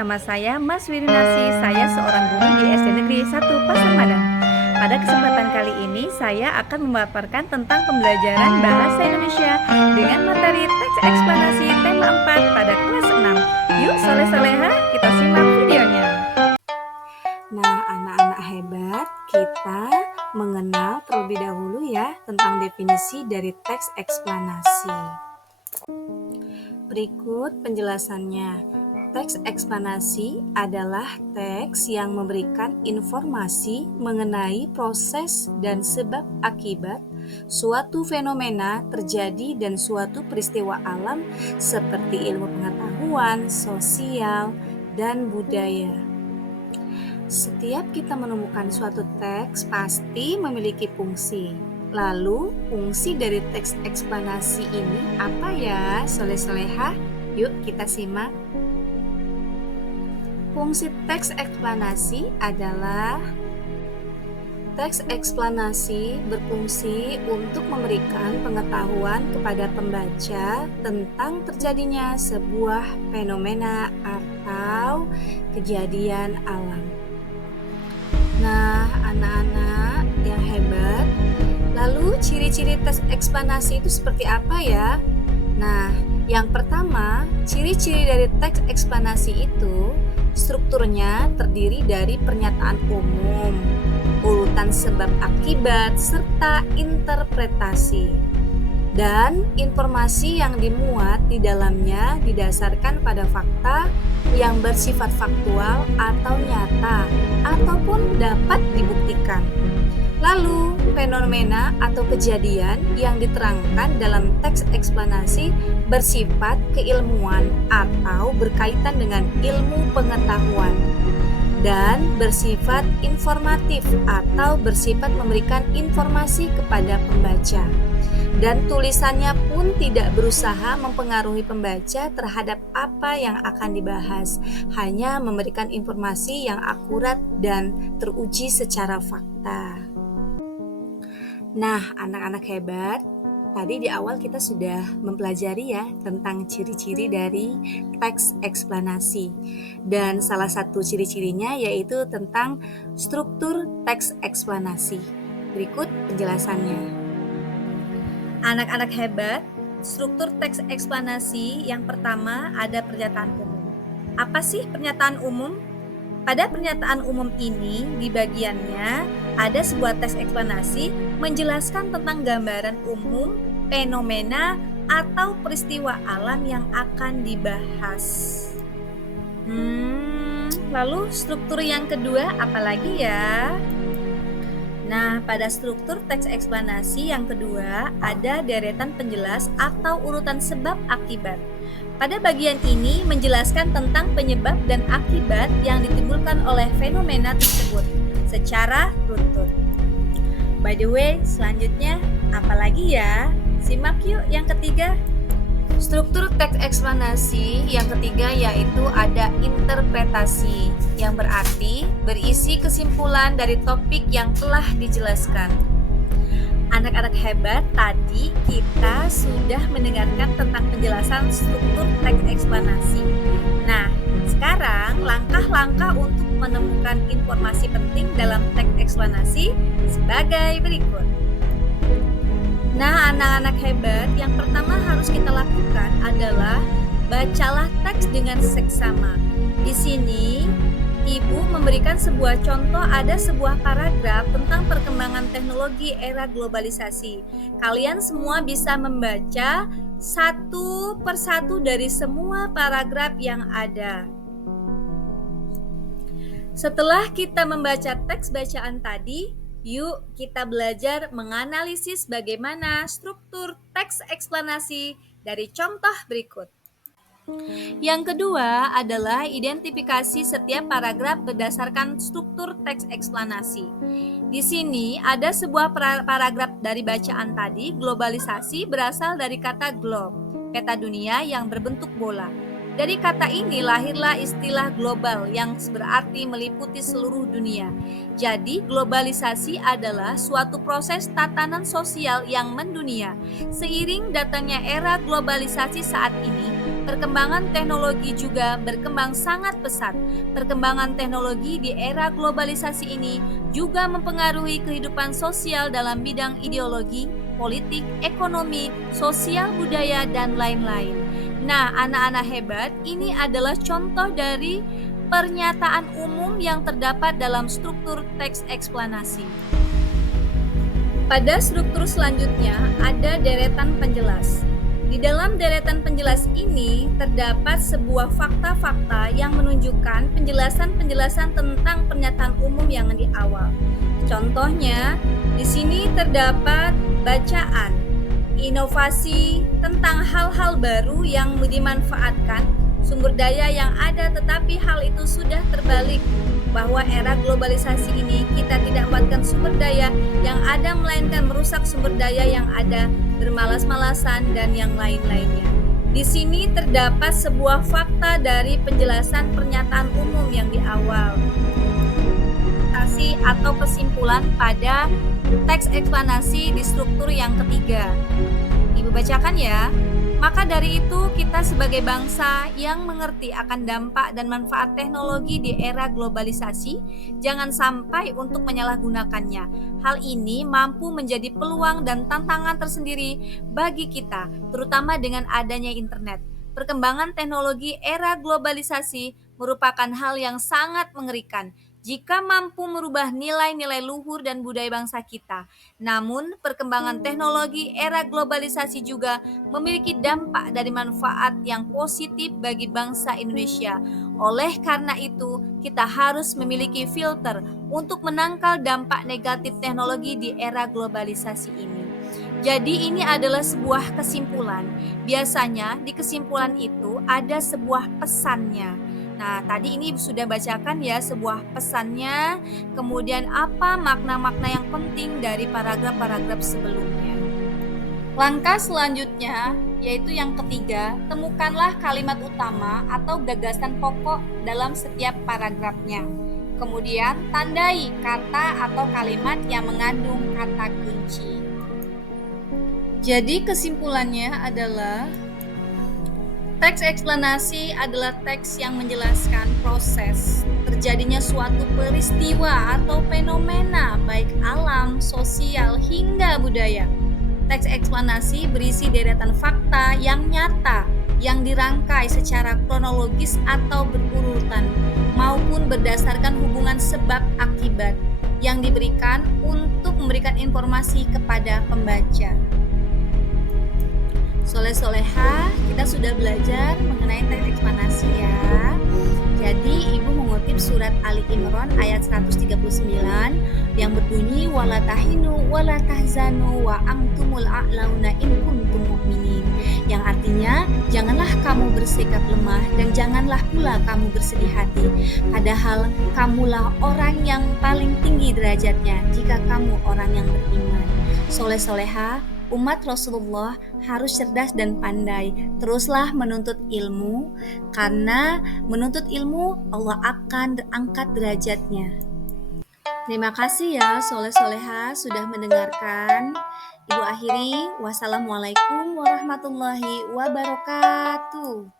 nama saya Mas Wirinasi. Saya seorang guru di SD Negeri 1 Pasar Madang. Pada kesempatan kali ini, saya akan memaparkan tentang pembelajaran Bahasa Indonesia dengan materi teks eksplanasi tema 4 pada kelas 6. Yuk soleh-soleha, kita simak videonya. Nah, anak-anak hebat, kita mengenal terlebih dahulu ya tentang definisi dari teks eksplanasi. Berikut penjelasannya. Teks eksplanasi adalah teks yang memberikan informasi mengenai proses dan sebab akibat suatu fenomena terjadi dan suatu peristiwa alam seperti ilmu pengetahuan, sosial, dan budaya. Setiap kita menemukan suatu teks pasti memiliki fungsi. Lalu, fungsi dari teks eksplanasi ini apa ya, soleh-soleha? Yuk kita simak. Fungsi teks eksplanasi adalah teks eksplanasi berfungsi untuk memberikan pengetahuan kepada pembaca tentang terjadinya sebuah fenomena atau kejadian alam. Nah, anak-anak yang hebat, lalu ciri-ciri teks eksplanasi itu seperti apa ya? Nah, yang pertama, ciri-ciri dari teks eksplanasi itu strukturnya terdiri dari pernyataan umum, urutan sebab akibat, serta interpretasi. Dan informasi yang dimuat di dalamnya didasarkan pada fakta yang bersifat faktual atau nyata, ataupun dapat dibuktikan. Lalu, fenomena atau kejadian yang diterangkan dalam teks eksplanasi bersifat keilmuan atau berkaitan dengan ilmu pengetahuan dan bersifat informatif atau bersifat memberikan informasi kepada pembaca. Dan tulisannya pun tidak berusaha mempengaruhi pembaca terhadap apa yang akan dibahas, hanya memberikan informasi yang akurat dan teruji secara fakta. Nah, anak-anak hebat, tadi di awal kita sudah mempelajari ya tentang ciri-ciri dari teks eksplanasi. Dan salah satu ciri-cirinya yaitu tentang struktur teks eksplanasi. Berikut penjelasannya. Anak-anak hebat, struktur teks eksplanasi yang pertama ada pernyataan umum. Apa sih pernyataan umum? Pada pernyataan umum ini, di bagiannya ada sebuah teks eksplanasi menjelaskan tentang gambaran umum, fenomena, atau peristiwa alam yang akan dibahas. Lalu struktur yang kedua apalagi ya? Nah, pada struktur teks eksplanasi yang kedua ada deretan penjelas atau urutan sebab akibat. Pada bagian ini menjelaskan tentang penyebab dan akibat yang ditimbulkan oleh fenomena tersebut secara runtut. By the way, selanjutnya apalagi ya? Simak yuk yang ketiga. Struktur teks eksplanasi yang ketiga yaitu ada interpretasi, yang berarti berisi kesimpulan dari topik yang telah dijelaskan. Anak-anak hebat, tadi kita sudah mendengarkan tentang penjelasan struktur teks eksplanasi. Nah, sekarang langkah-langkah untuk menemukan informasi penting dalam teks eksplanasi sebagai berikut. Nah, anak-anak hebat, yang pertama harus kita lakukan adalah bacalah teks dengan seksama. Di sini, Ibu memberikan sebuah contoh, ada sebuah paragraf tentang perkembangan teknologi era globalisasi. Kalian semua bisa membaca satu persatu dari semua paragraf yang ada. Setelah kita membaca teks bacaan tadi, yuk kita belajar menganalisis bagaimana struktur teks eksplanasi dari contoh berikut. Yang kedua adalah identifikasi setiap paragraf berdasarkan struktur teks eksplanasi. Di sini ada sebuah paragraf dari bacaan tadi, globalisasi berasal dari kata globe, peta dunia yang berbentuk bola. Dari kata ini lahirlah istilah global yang berarti meliputi seluruh dunia. Jadi globalisasi adalah suatu proses tatanan sosial yang mendunia. Seiring datangnya era globalisasi saat ini, Perkembangan teknologi juga berkembang sangat pesat. Perkembangan teknologi di era globalisasi ini juga mempengaruhi kehidupan sosial dalam bidang ideologi, politik, ekonomi, sosial budaya, dan lain-lain. Nah, anak-anak hebat, ini adalah contoh dari pernyataan umum yang terdapat dalam struktur teks eksplanasi. Pada struktur selanjutnya ada deretan penjelas. Di dalam deretan penjelas ini terdapat sebuah fakta-fakta yang menunjukkan penjelasan-penjelasan tentang pernyataan umum yang di awal. Contohnya, di sini terdapat bacaan, inovasi tentang hal-hal baru yang dimanfaatkan, sumber daya yang ada tetapi hal itu sudah terbalik, bahwa era globalisasi ini kita tidak mendapatkan sumber daya yang ada melainkan merusak sumber daya yang ada, bermalas-malasan dan yang lain-lainnya. Di sini terdapat sebuah fakta dari penjelasan pernyataan umum yang di awal. Atau kesimpulan pada teks eksplanasi di struktur yang ketiga. Ibu bacakan ya. Maka dari itu, kita sebagai bangsa yang mengerti akan dampak dan manfaat teknologi di era globalisasi, jangan sampai untuk menyalahgunakannya. Hal ini mampu menjadi peluang dan tantangan tersendiri bagi kita, terutama dengan adanya internet. Perkembangan teknologi era globalisasi merupakan hal yang sangat mengerikan jika mampu merubah nilai-nilai luhur dan budaya bangsa kita. Namun, perkembangan teknologi era globalisasi juga memiliki dampak dari manfaat yang positif bagi bangsa Indonesia. Oleh karena itu, kita harus memiliki filter untuk menangkal dampak negatif teknologi di era globalisasi ini. Jadi ini adalah sebuah kesimpulan. Biasanya di kesimpulan itu ada sebuah pesannya. Nah, tadi ini sudah bacakan ya sebuah pesannya, kemudian apa makna-makna yang penting dari paragraf-paragraf sebelumnya. Langkah selanjutnya yaitu yang ketiga, temukanlah kalimat utama atau gagasan pokok dalam setiap paragrafnya. Kemudian tandai kata atau kalimat yang mengandung kata kunci. Jadi kesimpulannya adalah teks eksplanasi adalah teks yang menjelaskan proses terjadinya suatu peristiwa atau fenomena baik alam, sosial, hingga budaya. Teks eksplanasi berisi deretan fakta yang nyata yang dirangkai secara kronologis atau berurutan maupun berdasarkan hubungan sebab akibat yang diberikan untuk memberikan informasi kepada pembaca. Soleh-soleha, kita sudah belajar mengenai teks eksplanasi ya. Jadi ibu mengutip surat Ali Imran ayat 139 yang berbunyi wala tahinu wala tahzanu wa antumul a'launa in kuntum mu'minin. Yang artinya janganlah kamu bersikap lemah dan janganlah pula kamu bersedih hati. Padahal kamulah orang yang paling tinggi derajatnya jika kamu orang yang beriman. Soleh-soleha, umat Rasulullah harus cerdas dan pandai. Teruslah menuntut ilmu, karena menuntut ilmu Allah akan angkat derajatnya. Terima kasih ya soleh-soleha sudah mendengarkan. Ibu akhiri, wassalamualaikum warahmatullahi wabarakatuh.